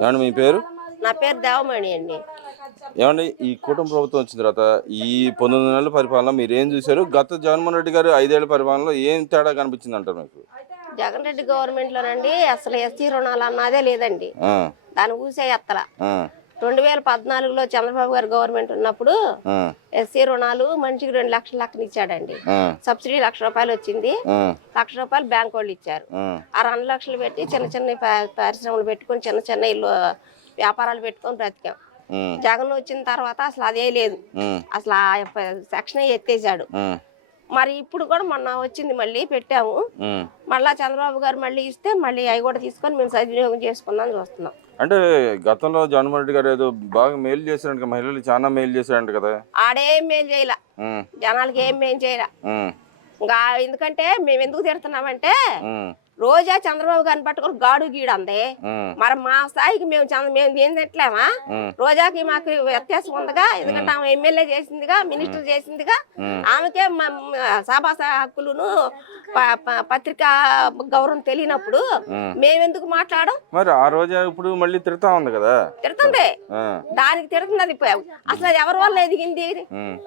ఏమండి మీ పేరు? నా పేరు దేవమణి అండి. ఏమండి ఈ కూటమి ప్రభుత్వం వచ్చిన తర్వాత ఈ పంతొమ్మిది నెలల పరిపాలన మీరు ఏం చూశారు? గత జగన్మోహన్ రెడ్డి గారు ఐదేళ్ళ పరిపాలనలో ఏం తేడా కనిపించింది అంటారు మీకు? జగన్ రెడ్డి గవర్నమెంట్ లోనండి అసలు ఎస్సీ రుణాలు అన్నదే లేదండి. దాని ఊసే ఎత్తల రెండు వేల పద్నాలుగులో చంద్రబాబు గారు గవర్నమెంట్ ఉన్నప్పుడు ఎస్సీ రుణాలు మనిషికి రెండు లక్షల లెక్కన ఇచ్చాడండి. సబ్సిడీ లక్ష రూపాయలు వచ్చింది. లక్ష రూపాయలు బ్యాంక్ వాళ్ళు ఇచ్చారు. ఆ, రెండు లక్షలు పెట్టి చిన్న చిన్న పరిశ్రమలు పెట్టుకొని చిన్న చిన్న ఇల్లు వ్యాపారాలు పెట్టుకొని బ్రతికాం. జగన్ వచ్చిన తర్వాత అసలు అదే లేదు. అసలు ఆ సెక్షన్ ఎత్తేసాడు మరి ఇప్పుడు కూడా మొన్న వచ్చింది మళ్ళీ పెట్టాము. మళ్ళా చంద్రబాబు గారు మళ్ళీ ఇస్తే మళ్ళీ అవి కూడా తీసుకొని మేము సద్వినియోగం చేసుకుందాం చూస్తున్నాం. అంటే గతంలో జగన్మోహన్ రెడ్డి గారు ఏదో బాగా మేలు చేశారంట మహిళలు చాలా మేలు చేశారంట కదా. ఆడేం మేం చేయలే. జనాలకి ఏం మేం చేయలే. ఇంకా ఎందుకంటే మేము ఎందుకు తిడుతున్నామంటే రోజా చంద్రబాబు గారిని పట్టుకొని గాడు గీడు అంది. మరి మా స్థాయికి మేము చంద్ర మేము ఏం తిట్టలేమా? ఉమ్, రోజాకి మాకు వ్యత్యాసం ఉందిగా. ఎందుకంటే ఆమె ఎమ్మెల్యే చేసిందిగా మినిస్టర్ చేసిందిగా. ఆమెకే సభాస హక్కులను పత్రికా గౌరవం తెలియనప్పుడు. మేమెందుకు మాట్లాడం? మరి ఆ రోజు ఇప్పుడు మళ్ళీ తిడతా ఉంది కదా. తిడుతుంది. దానికి తిడుతున్నది ఇప్పుడు. అసలు అది ఎవరి వల్ల ఎదిగింది?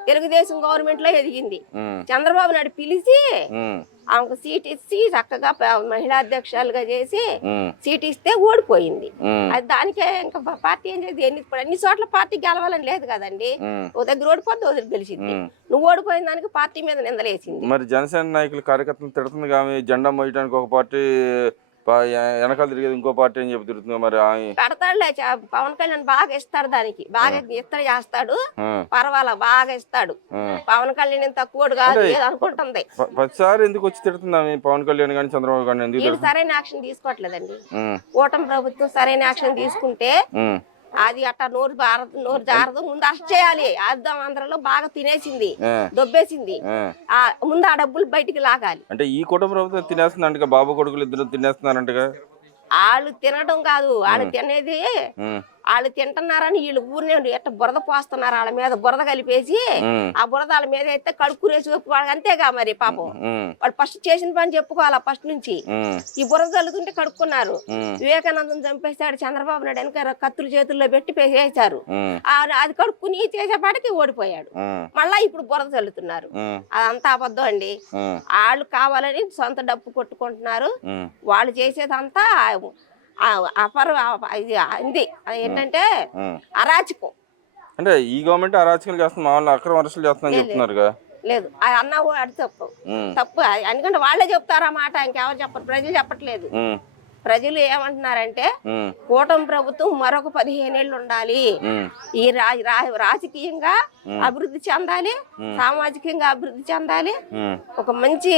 తెలుగుదేశం గవర్నమెంట్లో ఎదిగింది చంద్రబాబు నాయుడు పిలిచి ఆమెకు సీట్ ఇచ్చి చక్కగా మహిళా అధ్యక్షులుగా చేసి సీట్ ఇస్తే ఓడిపోయింది. అది దానికే ఇంకా పార్టీ ఏం చేసి ఎన్ని అన్ని చోట్ల పార్టీ గెలవాలని లేదు కదండి. ఓ దగ్గర ఓడిపోతే ఓ దగ్గర గెలిచింది. నువ్వు ఓడిపోయిన దానికి పార్టీ మీద నిందలేసింది మరి జనసేన నాయకులు కార్యకర్తలు తిడుతుంది కానీ జెండా మోయడానికి ఒక పార్టీ వెనకాల తిరిగేది ఇంకో పార్టీ అని చెప్పి తిరుగుతుంది మరి పెడతాడులే పవన్ కళ్యాణ్ బాగా ఇస్తాడు దానికి. బాగా ఇస్తాడు చేస్తాడు. పర్వాలా బాగా ఇస్తాడు. పవన్ కళ్యాణ్ తక్కువ కాదు అనుకుంటుంది. ప్రతిసారి ఎందుకు వచ్చి తిడుతుంది పవన్ కళ్యాణ్ కానీ చంద్రబాబు కానీ సరైన యాక్షన్ తీసుకోవట్లేదండి. కూటమి ప్రభుత్వం సరైన యాక్షన్ తీసుకుంటే అది అట్ట నోరు బారదు నోరు జారదు. ముందు అరెస్ట్ చేయాలి. అర్థం ఆంధ్రలో బాగా తినేసింది దొబ్బేసింది. ముందు ఆ డబ్బులు బయటికి లాగాలి. అంటే ఈ కుటుంబ ప్రభుత్వం బాబు కొడుకులు ఇద్దరు తినేస్తున్నారంటగా? వాళ్ళు తినడం కాదు. వాళ్ళు తినేది వాళ్ళు తింటున్నారని వీళ్ళు ఊరినే ఎట్ట బురద పోస్తున్నారు వాళ్ళ మీద బురద కలిపేసి ఆ బురద వాళ్ళ మీద అయితే కడుక్కునేసి వాళ్ళకి అంతేగా మరి పాపం. వాళ్ళు ఫస్ట్ చేసిన పని చెప్పుకోవాలా ఫస్ట్ నుంచి? ఈ బురద చల్లుతుంటే కడుక్కున్నారు. వివేకానందం చంపేశాడు చంద్రబాబు నాయుడు వెనక కత్తులు చేతుల్లో పెట్టి ఆ- అది కడుక్కుని చేసేపాటికి ఓడిపోయాడు. మళ్ళా ఇప్పుడు బురద చల్లుతున్నారు అదంతా అబద్ధం అండి. వాళ్ళు కావాలని సొంత డప్పు కొట్టుకుంటున్నారు. వాళ్ళు చేసేదంతా అపర ఇది అది. ఏంటంటే. అరాచకం. అంటే ఈ గవర్నమెంట్ అరాచకాలు చేస్తుంది మా వాళ్ళు అక్రమ అరెస్టులు చేస్తుందని చెప్తున్నారుగా లేదు. అది అన్న అది తప్పు. తప్పు. ఎందుకంటే వాళ్ళే చెప్తారు ఆ మాట ఇంకెవరు చెప్పరు. ప్రజలు చెప్పట్లేదు. ప్రజలు ఏమంటున్నారంటే కూటమి ప్రభుత్వం మరొక పదిహేనేళ్ళు ఉండాలి. ఈ రాజకీయంగా అభివృద్ధి చెందాలి సామాజికంగా అభివృద్ధి చెందాలి. ఒక మంచి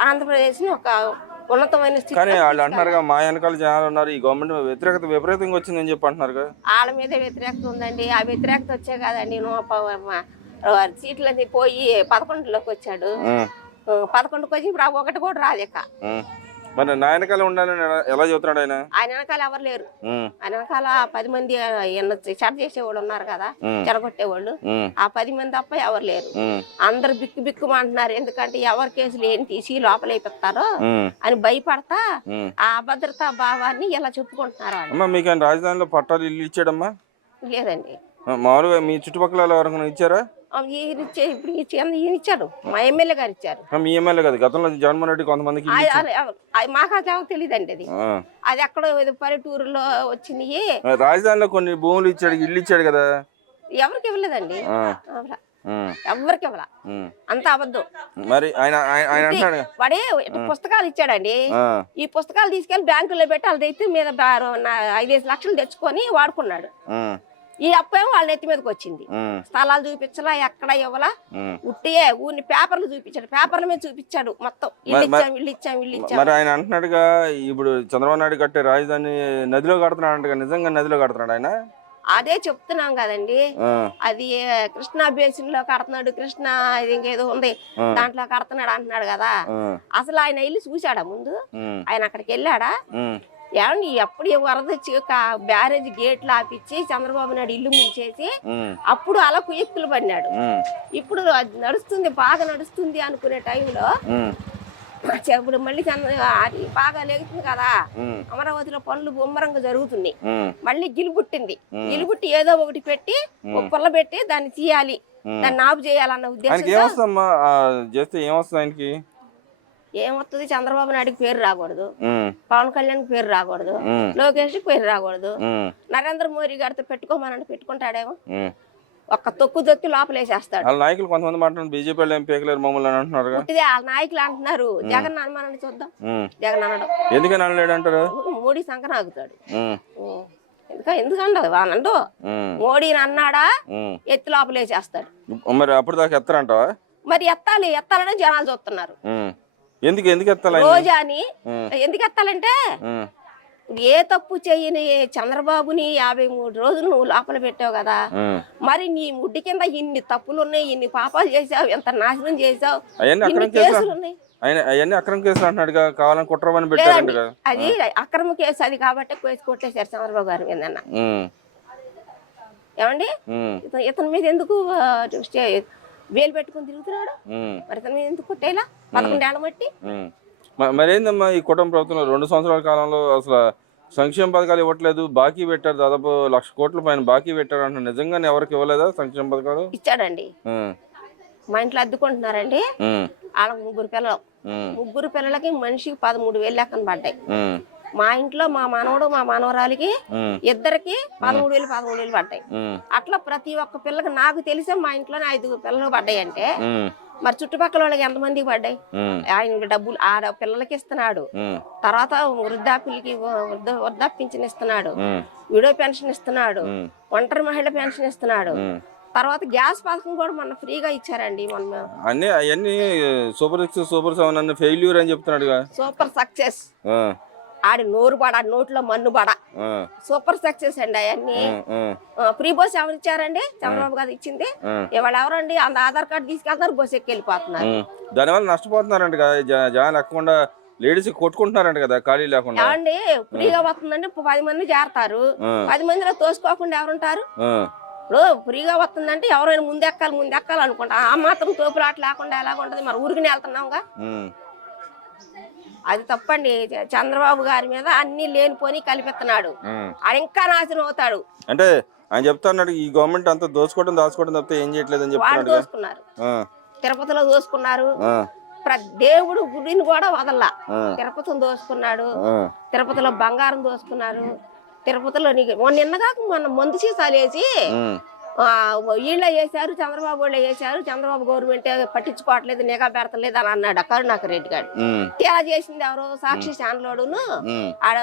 ఆంధ్రప్రదేశ్ని ఒక ఉన్నతమైన స్థితి కానీ వాళ్ళు అంటున్నారుగా మా వెనకాల జనాలు ఉన్నారు ఈ గవర్నమెంట్ వ్యతిరేకత విపరీతంగా వచ్చిందని చెప్పి అంటున్నారుగా వాళ్ళ మీద వ్యతిరేకత ఉందండి. ఆ వ్యతిరేకత వచ్చే కదండి మ- సీట్లన్నీ పోయి పదకొండులోకి వచ్చాడు. పదకొండుకి వచ్చి ఇప్పుడు ఒకటి కూడా రాలేక. మరి నా వెనకాల ఉండాలని ఎలా- చెబుతున్నాడు ఆయన? ఆయన వెనకాల ఎవరు లేరు. ఆయన వెనకాల పది మంది చెడ చేసేవాళ్ళు ఉన్నారు కదా. చెడగొట్టేవాళ్ళు ఆ పది మంది తప్ప ఎవరు లేరు. అందరు బిక్కు బిక్కుమంటున్నారు. ఎందుకంటే ఎవరి కేసులు ఏం తీసి లోపలైపోతారో అని భయపడతా. ఆ అభద్రతా భావాన్ని ఇలా చెప్పుకుంటున్నారు అమ్మా మీకు రాజధానిలో పట్టాలు ఇల్లు ఇచ్చాడమ్మా? లేదండి. మామూలుగా మీ చుట్టుపక్కల ఎవరికైనా ఇచ్చారా? ఈయన ఇచ్చే ఇప్పుడు ఈయన ఇచ్చాడు మా ఎమ్మెల్యే గారు ఇచ్చారు మీ ఎమ్మెల్యే కదా గతంలో జగన్మోహన్ రెడ్డి కొంతమందికి మాకు అది తెలియదండి అది. అది ఎక్కడో ఏదో పల్లెటూరులో వచ్చినాయి రాజధానిలో కొన్ని భూములు ఇచ్చాడు ఇల్లు ఇచ్చాడు కదా. ఎవరికి ఇవ్వలేదండి. ఎవరికి ఇవ్వలా? ఉమ్. అంత అబద్ధం. మరి ఆయన వాడే పుస్తకాలు ఇచ్చాడండి. ఈ పుస్తకాలు తీసుకెళ్ళి బ్యాంకులో పెట్టి వాళ్ళ మీద ఐదేసి లక్షలు తెచ్చుకొని వాడుకున్నాడు. ఈ అప్పు ఏమో వాళ్ళ నెత్తి మీదకి వచ్చింది. స్థలాలు చూపించలా ఎక్కడ ఇవ్వలా. ఉట్టియే ఊరిని పేపర్లు చూపించాడు. పేపర్ల మీద చూపించాడు మొత్తం. ఇల్లు ఇచ్చాం ఇల్లు ఇచ్చాం ఇల్లు ఇచ్చాం మరి ఆయన అంటున్నాడుగా ఇప్పుడు చంద్రబాబు నాయుడు కట్టే రాజధాని నదిలో కడుతున్నాడు నిజంగా నదిలో కడుతున్నాడు ఆయన? అదే చెప్తున్నాం కదండి. అది కృష్ణా బేసిన్లో కడుతున్నాడు కృష్ణా ఇది ఇంకేదో ఉంది దాంట్లో కడుతున్నాడు అంటున్నాడు కదా. అసలు ఆయన ఇల్లు చూశాడా ముందు? ఆయన అక్కడికి వెళ్ళాడా? ఏమండి ఎప్పుడు వరద బ్యారేజ్ గేట్లు ఆపిచ్చి చంద్రబాబు నాయుడు ఇల్లు ముంచేసి అప్పుడు అలా కుయ్యక్కులు పడినాడు. ఇప్పుడు నడుస్తుంది బాగా నడుస్తుంది అనుకునే టైంలో ఇప్పుడు మళ్ళీ అది బాగా లేగుతుంది కదా. అమరావతిలో పనులు బొమ్మరంగా జరుగుతున్నాయి. మళ్ళీ గిలుబుట్టింది గిలుబుట్టి ఏదో ఒకటి పెట్టి ఒక పుల్ల పెట్టి దాన్ని తీయాలి. దాన్ని ఆపు చేయాలన్న ఆ, చేస్తే ఏమొస్తుంది ఆయనకి? ఏమొస్తుంది చంద్రబాబు నాయుడుకి పేరు రాకూడదు. పవన్ కళ్యాణ్కి పేరు రాకూడదు. ఉమ్, లోకేష్కి పేరు రాకూడదు. నరేంద్ర మోడీ గారితో పెట్టుకోమనంటే పెట్టుకుంటాడేమో. ఒక్క తొక్కు తొక్కి లోపలేసేస్తాడు. వాళ్ళ నాయకులు కొంతమంది మాట్లాడుతున్నారు బీజేపీ వాళ్ళు ఏం పీకలేరు మమ్మల్ని అని ఆ నాయకులు అంటున్నారు. జగన్ అనుమానాన్ని చూద్దాం. జగన్ అనడం ఎందుకని అనలేడు అంటారు? మోడీ సంకనాగుతాడు ఉమ్, ఎందుక ఎందుకండదు వానండు మోడీని అన్నాడా. ఎత్తి లోపలేసేస్తాడు. మరి అప్పుడు దాకా ఎత్తారంటావా? మరి ఎత్తాలి. ఎత్తాలని జనాలు చూస్తున్నారు. ఎందుకు ఎందుకు ఎత్తాలి? రోజాని ఉమ్, ఎందుకు ఎత్తాలంటే ఏ తప్పు చేయని చంద్రబాబుని యాభై మూడు రోజులు నువ్వు లోపల పెట్టావు కదా. మరి నీ ముడ్డి కింద ఇన్ని తప్పులు ఉన్నాయి ఇన్ని పాపాలు చేసావు ఎంత నాశనం చేసావు ఇన్ని కేసులు? ఉన్నాయి అవన్నీ అక్రమ కేసులు అంటున్నాడుగా కావాలని కుట్రమని అది అక్రమ కేసు అది కాబట్టి కేసు కొట్టేశారు చంద్రబాబు గారి మీద ఏమండి? ఇతను మీద ఎందుకు వేలు పెట్టుకుని తిరుగుతున్నాడు. మరి ఇతని మీద ఎందుకు కొట్టేలా? ఉమ్. మ- మరేందమ్మా ఈ కుటుంబ ప్రభుత్వంలో రెండు సంవత్సరాల కాలంలో అసలు సంక్షేమ పథకాలు ఇవ్వట్లేదు బాకీ పెట్టారు దాదాపు లక్ష కోట్ల పైన బాకీ పెట్టారు అంటున్నారు నిజంగానే ఎవరికి ఇవ్వలేదా సంక్షేమ పథకాలు? ఇచ్చాడండి. మా ఇంట్లో అద్దుకుంటున్నారండి. ఉమ్, వాళ్ళ ముగ్గురు పిల్లలు. ముగ్గురు పిల్లలకి మనిషికి పదమూడు వేలు లెక్కన పడ్డాయి. మా ఇంట్లో మా మనవడు మా మనవరాలికి ఇద్దరికి పదమూడు వేలు పదమూడు వేలు పడ్డాయి అట్లా ప్రతి ఒక్క పిల్లకి నాకు తెలిసే మా ఇంట్లోనే ఐదుగురు పిల్లలు పడ్డాయి అంటే మరి చుట్టుపక్కల వాళ్ళకి ఎంతమందికి పడ్డాయి? ఆయన డబ్బులు ఆ పిల్లలకి ఇస్తున్నాడు. తర్వాత వృద్ధాప్యులకి వృద్ధ వృద్ధాప్యించిన ఇస్తున్నాడు. విడో పెన్షన్ ఇస్తున్నాడు. ఒంటరి మహిళ పెన్షన్ ఇస్తున్నాడు. తర్వాత గ్యాస్ పథకం కూడా మొన్న ఫ్రీగా ఇచ్చారండి మొన్న. అన్ని అవన్నీ సూపర్ సిక్స్ సూపర్ సెవెన్ అన్ని ఫెయిల్యూర్ అని చెప్తున్నాడుగా. Super success. ఆడి నోరు పడ నోట్లో మన్ను పడ. సూపర్ సక్సెస్ అండి అవన్నీ. ఫ్రీ బస్ ఎవరు ఇచ్చారండి? చంద్రబాబు గారు ఇచ్చింది. ఇవాళ ఎవరండి? అంత ఆధార్ కార్డు తీసుకెళ్తున్నారు బస్ ఎక్కి వెళ్ళిపోతున్నారు. దానివల్ల నష్టపోతున్నారంట కదా జనాలు ఎక్కకుండా లేడీస్ కొట్టుకుంటున్నారంట కదా ఖాళీ లేకుండా. ఏమండి ఫ్రీగా వస్తుందండి పది మంది చేరతారు. పది మందిలో తోసుకోకుండా ఎవరుంటారు? ఇప్పుడు ఫ్రీగా వస్తుందంటే ఎవరైనా ముందు ఎక్కాలి ముందు ఎక్కాలి అనుకుంటా. ఆ మాత్రం తోపులాట లేకుండా ఎలాగ ఉంటుంది మరి ఊరికి వెళ్తున్నాంగా. ఉమ్, అది తప్పండి. చంద్రబాబు గారి మీద అన్ని లేనిపోని కల్పిస్తున్నాడు ఇంకా నాశనం అవుతాడు. అంటే ఆయన చెప్తా ఉన్నాడు ఈ గవర్నమెంట్ అంతా దోచుకోవడం దాచుకోవడం తప్పితే ఏం వాళ్ళు చెప్తున్నాడు దోసుకున్నారు తిరుపతిలో ప్ర దేవుడు గుడిని కూడా వదల్లా. ఆ, తిరుపతిని దోసుకున్నాడు తిరుపతిలో బంగారం దోసుకున్నారు తిరుపతిలో నీకు మొన్న నిన్నగా మొన్న మందు సీసాలు వేసి ఉమ్, ఆ, వీళ్ళే వేశారు చంద్రబాబు వాళ్ళే వేశారు చంద్రబాబు గవర్నమెంట్ పట్టించుకోవట్లేదు నిఘా పెడతలేదు అని అన్నాడు కరుణాకర్ రెడ్డి గారు తేలా చేసింది ఎవరో సాక్షి ఛానలోడును ఉమ్. ఆడ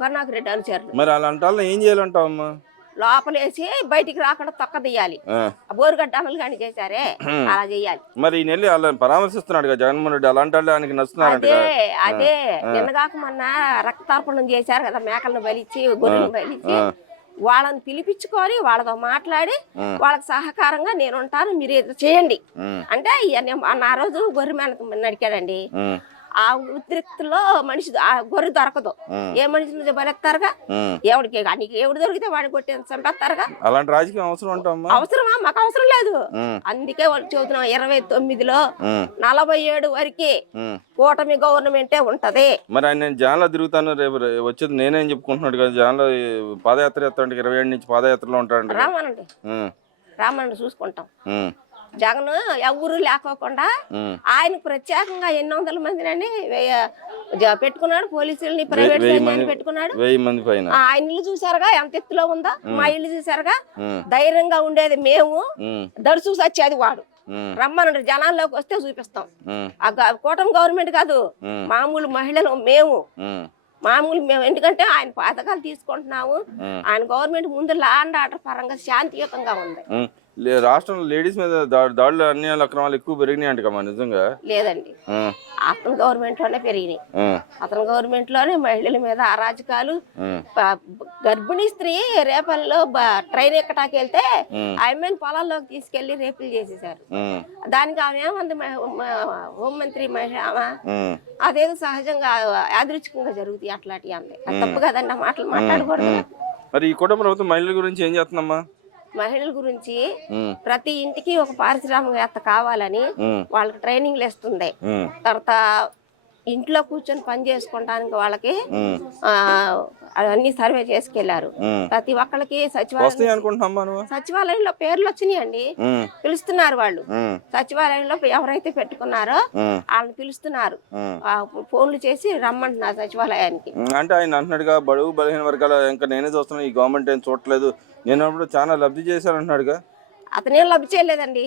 కరుణాకర్ రెడ్డి అనుచరులు. మరి అలాంటి ఏం చేయాలంటావమ్మా? లోపలేసి బయటికి రాకుండా తొక్క తీయాలి. ఆ, ఆ బోరుగడ్డ అమలు కానీ చేశారే అలా చేయాలి. మరి ఈ నెల్లి పరామర్శిస్తున్నాడు జగన్మోహన్ రెడ్డి అలాంటి ఆయనకి అదే అదే. నిన్నగాక మొన్న రక్తార్పణం చేశారు కదా మేకలను బలిచ్చి గొర్రెలను బలిచ్చి. వాళ్ళని పిలిపించుకొని వాళ్ళతో మాట్లాడి. వాళ్ళకి సహకారంగా నేను ఉంటాను మీరు ఏదో చేయండి. అంటే ఆ రోజు గొర్రె మేనకు నడికాడండి ఆ ఉద్రిక్తిలో మనిషి ఆ గొర్రె దొరకదు. ఏ మనిషిని బలెత్తారుగా. ఎవడికి నీకు ఎవడు దొరికితే వాడిని కొట్టి చంపేస్తారుగా అలాంటి రాజకీయం అవసరం అంటావమ్మా అవసరమా? మాకు అవసరం లేదు. అందుకే వాళ్ళు చెబుతున్నాం ఇరవై తొమ్మిదిలో నలభై ఏడు వరకు. కూటమి గవర్నమెంటే ఉంటది. మరి ఆయన నేను జాన్లో తిరుగుతాను రేపు వచ్చేది నేనేం చెప్పుకుంటున్నాడు కదా జాన్లో పాదయాత్ర చేస్తాడు ఇరవై ఏడు నుంచి పాదయాత్రలో ఉంటాడు రామనండి. రామనండి చూసుకుంటాం. జగన్ ఎవరు లేకోకుండా. ఆయన ప్రత్యేకంగా ఎన్ని వందల మందిని పెట్టుకున్నాడు పోలీసుల్ని ప్రైవేట్ సైన్యాన్ని పెట్టుకున్నాడు. ఆయన ఇల్లు చూసారుగా ఎంత ఎత్తులో ఉందో మా ఇల్లు చూసారుగా ధైర్యంగా ఉండేది మేము. దడుచు సచ్చేది వాడు. రమ్మనండి జనాల్లోకి వస్తే చూపిస్తాం. ఆ కూటమి గవర్నమెంట్ కాదు మామూలు మహిళలు మేము. మామూలు మేము ఎందుకంటే ఆయన పథకాలు తీసుకుంటున్నాము. ఆయన గవర్నమెంట్ ముందు లా అండ్ ఆర్డర్ పరంగా శాంతియుతంగా ఉంది. రాష్ట్రంలో లేడీస్ మీద దాడులు అన్యాయాలు అక్రమాలు ఎక్కువ పెరిగినాయి అంట కమ్మా నిజంగా? లేదండి. అతని గవర్నమెంట్లోనే పెరిగినాయి అతని గవర్నమెంట్లోనే మహిళల మీద అరాజకాలు గర్భిణీ స్త్రీ రేపల్లో బ- ట్రైన్ ఎక్కటాకి వెళ్తే ఉమ్, ఆ. అమ్మాయిని పొలాల్లోకి తీసుకెళ్ళి రేపులు చేసేసారు దానికి ఆమె ఏమంది హోంమంత్రి మహిళ? ఆమె. అదేదో సహజంగా యాదృచ్ఛికంగా జరుగుతాయి అట్లాంటివి అది. తప్పు కదండి ఆ మాటలు మాట్లాడకూడదు. మరి ఈ కుటుంబ ప్రభుత్వం మహిళల గురించి ఏం చేస్తుందమ్మా? మహిళల గురించి ప్రతి ఇంటికి ఒక పారిశ్రామికవేత్త కావాలని వాళ్ళకి ట్రైనింగ్లు ఇస్తుంది. తర్వాత ఇంట్లో కూర్చొని పని చేసుకుంటానికి వాళ్ళకి అవన్నీ సర్వే చేసుకెళ్ళారు. ప్రతి ఒక్కళ్ళకి సచివాలయం సచివాలయంలో పేర్లు వచ్చినాయండి. పిలుస్తున్నారు వాళ్ళు. సచివాలయంలో ఎవరైతే పెట్టుకున్నారో వాళ్ళని పిలుస్తున్నారు. ఫోన్లు చేసి రమ్మంటున్నారు సచివాలయానికి. అంటే ఆయన అంటున్నాడుగా బడుగు బలహీన వర్గాల ఇంకా నేనే చూస్తున్నా ఈ గవర్నమెంట్ ఏం చూడట్లేదు. నేను అప్పుడు చాలా లబ్ధి చేశాను అంటున్నాడుగా అతనేం లభ్య చేయలేదండి.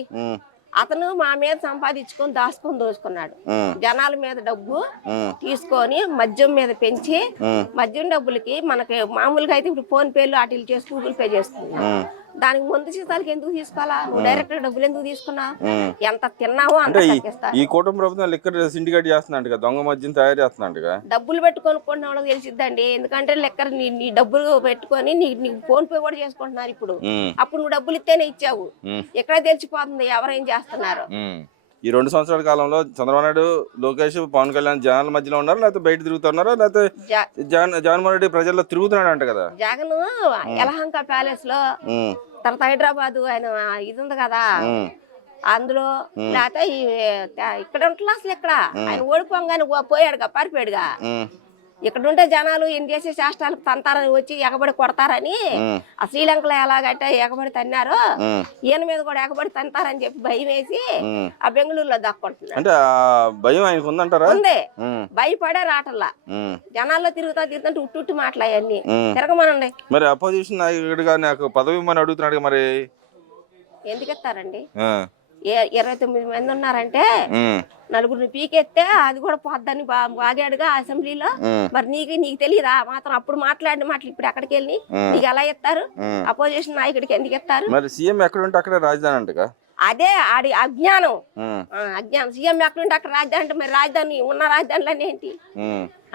అతను మా మీద సంపాదించుకొని దాచుకొని దోచుకున్నాడు. జనాల మీద డబ్బు తీసుకొని మద్యం మీద పెంచి మద్యం డబ్బులకి మనకి మామూలుగా అయితే ఇప్పుడు ఫోన్ పేలు వాటిలు చేసి గూగుల్ పే చేస్తున్నాం దానికి ముందు జీతాలకి ఎందుకు తీసుకోవాలా? నువ్వు డైరెక్ట్ డబ్బులు ఎందుకు తీసుకున్నావు ఉమ్. ఎంత తిన్నావో అంత ఈ తగ్గిస్తా. ఈ కూటమి ప్రభుత్వం లిక్కర్ సిండికేట్ చేస్తున్నాడు దొంగ మద్యం తయారు చేస్తున్నాడుగా డబ్బులు పెట్టుకొని వాళ్ళకి తెలిసిద్దండి. ఎందుకంటే లెక్కర్ నీ డబ్బులు పెట్టుకొని నీ నీకు ఫోన్ పే కూడా చేసుకుంటున్నారు ఇప్పుడు. అప్పుడు నువ్వు డబ్బులు ఇస్తేనే ఇచ్చావు. ఎక్కడ తెలిసిపోతుంది ఎవరేం చేస్తున్నారు. ఈ రెండు సంవత్సరాల కాలంలో చంద్రబాబు నాయుడు లోకేష్ పవన్ కళ్యాణ్ జనాల మధ్యలో ఉన్నారు? లేకపోతే బయట తిరుగుతున్నారా? లేకపోతే జగన్ జగన్మోహన్ రెడ్డి ప్రజల్లో తిరుగుతున్నాడు అంట కదా. జగన్ యలహంక ప్యాలెస్లో తర్వాత హైదరాబాద్ ఆయన ఇది ఉంది కదా. అందులో లేకపోతే ఇక్కడ ఉంటున్నా అసలు ఇక్కడ ఆయన ఓడిపోగానే పోయాడుగా పారిపోయాడుగా. ఇక్కడ ఉంటే జనాలు ఈయన చేసే శాస్త్రాలకు తంతారని వచ్చి ఎగబడి కొడతారని ఆ శ్రీలంకలో ఎలాగంటే ఎగబడి తన్నారో ఈయన మీద కూడా ఎగబడి తంతారని చెప్పి భయం వేసి. ఆ బెంగళూరులో దక్కుంటున్నాడు అంటే ఆ భయం ఆయనకు ఉందంటారా? ఉంది. భయపడే రాటల్లా. జనాల్లో తిరుగుతా తిరుగుతుంటే ఉట్టు ఉమ్. తిరగమనండి. మరి అపోజిషన్ నాయకుడిగా నాకు పదవి ఇమ్మని అడుగుతున్నాడు మరి. ఎందుకు ఇస్తారండి? ఇరవై తొమ్మిది మంది ఉన్నారంటే నలుగురిని పీకెత్తే అది కూడా పోద్దని బాగాడుగా అసెంబ్లీలో. మరి నీకు నీకు తెలియదా? మాత్రం అప్పుడు మాట్లాడిన మాటలు ఇప్పుడు ఎక్కడికి వెళ్ళి. నీకు ఎలా ఇస్తారు. అపోజిషన్ నాయకుడికి ఎందుకు ఇస్తారు? మరి సీఎం ఎక్కడ ఉంటే అక్కడే రాజధాని అంటగా? అదే ఆడి అజ్ఞానం. అజ్ఞానం. సీఎం ఎక్కడుంటే అక్కడ రాజధాని అంటే మరి రాజధాని ఉన్న రాజధానులు ఏంటి?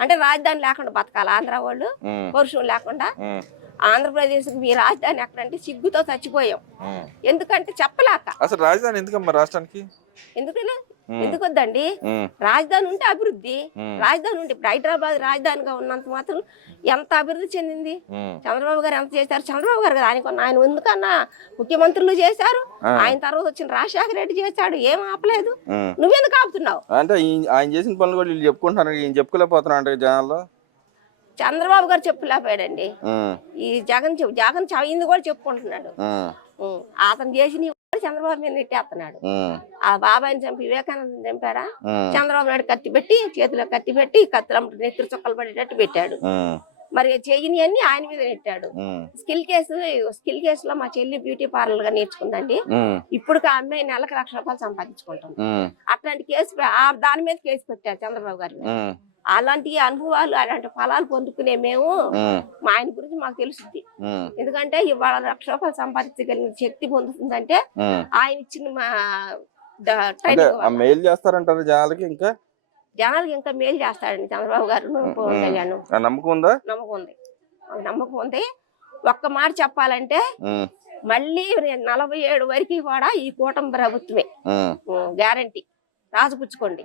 అంటే రాజధాని లేకుండా బతకాలి ఆంధ్ర వాళ్ళు? ఉమ్, పౌరుషం లేకుండా? ఆంధ్రప్రదేశ్కి మీ రాజధాని ఎక్కడంటే సిగ్గుతో చచ్చిపోయాం. ఎందుకంటే చెప్పలేక. అసలు రాజధాని ఎందుకమ్మా రాష్ట్రానికి? ఎందుకని. ఎందుకు వద్దండి రాజధాని ఉంటే అభివృద్ధి. రాజధాని ఉంటే ఇప్పుడు హైదరాబాద్ రాజధానిగా ఉన్నంత మాత్రం ఎంత అభివృద్ధి చెందింది? చంద్రబాబు గారు ఎంత చేశారు? చంద్రబాబు గారు కదా ఆయన ఆయన ఎందుకన్నా ముఖ్యమంత్రులు చేశారు. ఆయన తర్వాత వచ్చిన రాజశేఖర రెడ్డి చేశాడు ఏం ఆపలేదు. నువ్వెందుకు ఆపుతున్నావు? అంటే ఆయన చేసిన పనులు కూడా వీళ్ళు చెప్పుకుంటున్నారు ఈయన చెప్పుకోలేకపోతున్నారు అంటే జనాల్లో. చంద్రబాబు గారు చెప్పులేపాడండి ఈ జగన్ చెప్పు జగన్ చదివింది కూడా చెప్పుకుంటున్నాడు. అతను చేసిన చంద్రబాబు మీద నెట్టేస్తున్నాడు. ఆ. బాబాయిని చంపి వివేకానంద చంపాడా? ఉమ్, చంద్రబాబు నాయుడు కత్తి పెట్టి చేతిలో కత్తి పెట్టి కత్తులు నెత్తురు చుక్కలు పడేటట్టు పెట్టాడు. మరి చేయని అన్ని ఆయన మీద నెట్టాడు. స్కిల్ కేసు స్కిల్ కేసులో మా చెల్లి బ్యూటీ పార్లర్గా నేర్చుకుందండి ఇప్పుడు ఆ అమ్మాయి నెలకు లక్ష రూపాయలు సంపాదించుకుంటుంది. ఉమ్, అట్లాంటి కేసు దాని మీద కేసు పెట్టారు చంద్రబాబు గారు అలాంటి అనుభవాలు అలాంటి ఫలాలు పొందుకునే మేము మా ఆయన గురించి మాకు తెలుసుద్ది ఉమ్, ఎందుకంటే ఇవాళ లక్ష రూపాయలు సంపాదించగలిగిన శక్తి పొందుతుందంటే. ఆయన ఇచ్చిన మా. మెయిల్ చేస్తారంటారు జనాలకి ఇంకా? జనాలకు ఇంకా మేలు చేస్తాడండి చంద్రబాబు గారు నమ్మకం ఉందా? నమ్మకం ఉంది. మాకు నమ్మకం ఉంది. ఒక్క మాట చెప్పాలంటే మళ్ళీ నలభై ఏడు వరకు కూడా ఈ కూటమి ప్రభుత్వమే. గ్యారంటీ. రాసుపుచ్చుకోండి